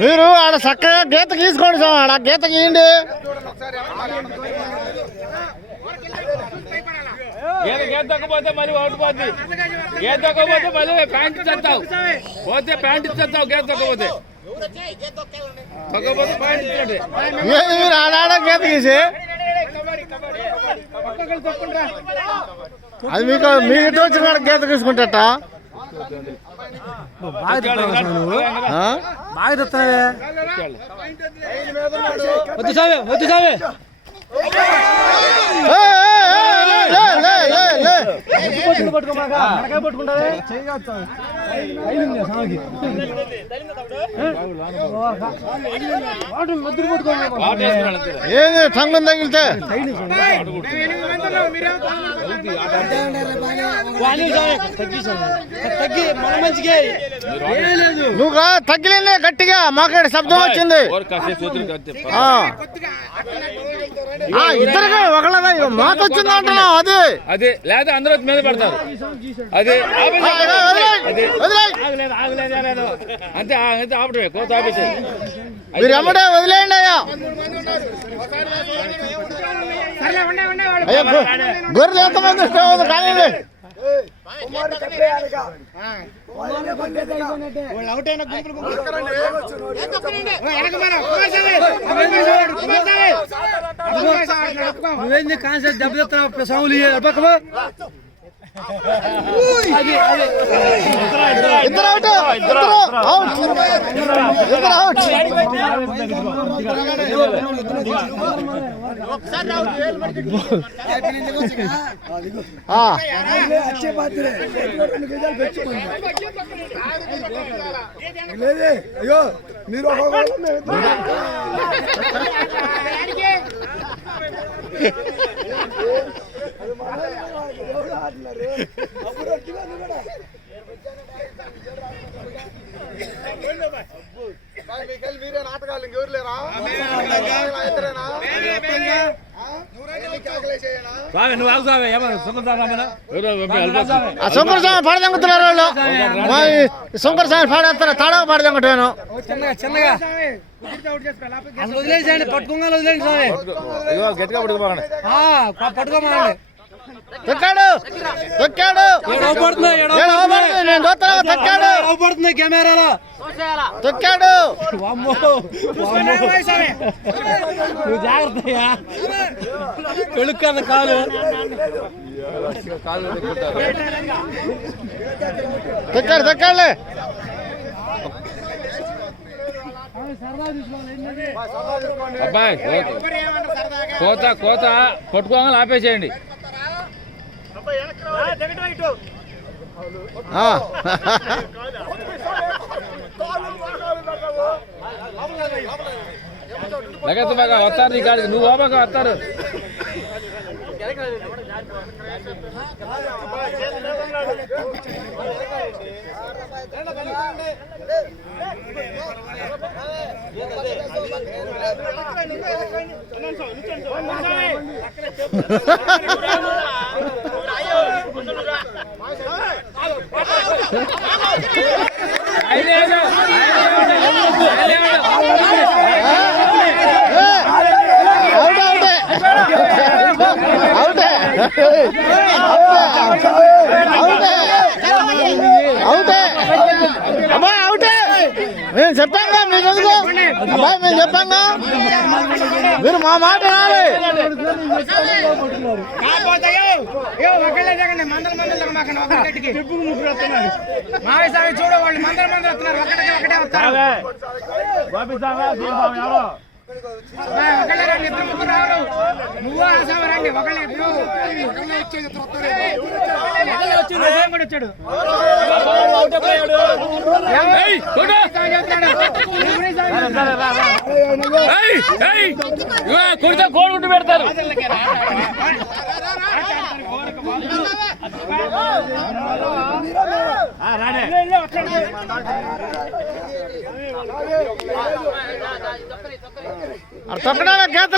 మీరు ఆడ చక్కగా గీత గీసుకోండి సార్, ఆడ గీత గీయండి. గీత తగ్గపోతే మళ్ళీ అవుట్ పోద్ది. గీత తగ్గపోతే మళ్ళీ ప్యాంట్ ఇచ్చేస్తావు, పోతే ప్యాంట్ ఇచ్చేస్తావు. గీత తగ్గపోతే తగ్గపోతే ప్యాంట్ ఇచ్చాడు. మీరు ఆడాడ గీత గీసి అది మీకు మీ ఇంటి వచ్చిన గీత గీసుకుంటా బాగా తెస్తావే. వద్దు సావే, వద్దు సావే. ఏంది టంగం తగిలితే నువ్వు తగ్గిలే గట్టిగా మాట్లాడే శబ్దం వచ్చింది. ఇద్దరుగా ఒకళ్ళ మాత వచ్చింది అంటున్నావు. అది అదే లేదా అందరూ మీద పెడతారు. అదే అంతే అంతే ఆపటమే, కోత ఆపేసి మీరు ఎమ్మడే వదిలేయండి అయ్యా. గొర్రెలు ఎంతమంది ఇష్టం కానీ నువ్వేంది కాన్సెప్ట్ దెబ్బతిస్తున్నావు సాములు పక్కవా. అయ్యో మీరు మీరే నాటకాలు ఇంకెవరు లేరా? శంకర స్వామి పాడదంగుతున్నారు వాళ్ళు. శంకర స్వామి పాడేస్తారు, తాడవ పాడదంగుతాను. చిన్నగా వదిలేసేయండి, పట్టుకోగా వదిలేండి స్వామి. గట్టిగా పట్టుకోమండి, పట్టుకోమండి. తొక్కాడు తొక్కాడు పడుతుంది కెమెరాలో తొక్కాడు. నువ్వు జాగ్రత్తగా పెళ్ళుకన్న కాలు తొక్కాడు తొక్కాడులే. అబ్బాయి కోత కోత పట్టుకోగానే ఆపేసేయండి. లగత్తు బాగా వస్తారు నీ కాడికి, నువ్వు బాగా వస్తారు. అబ్బాయి అవుటే మేము చెప్పాంగా, మీకు ఎందుకు అబ్బాయి మేము చెప్పాంగా, మీరు మా మాట వినాలి. చూడ వాళ్ళు మందల మంది వస్తున్నారు, ఒకటే వస్తారు. నువ్వు ఆసామ రండి, ఒకళ్ళే వచ్చాడు. కొడితే కోడుకుంటూ పెడతారు. తొక్కడా గీత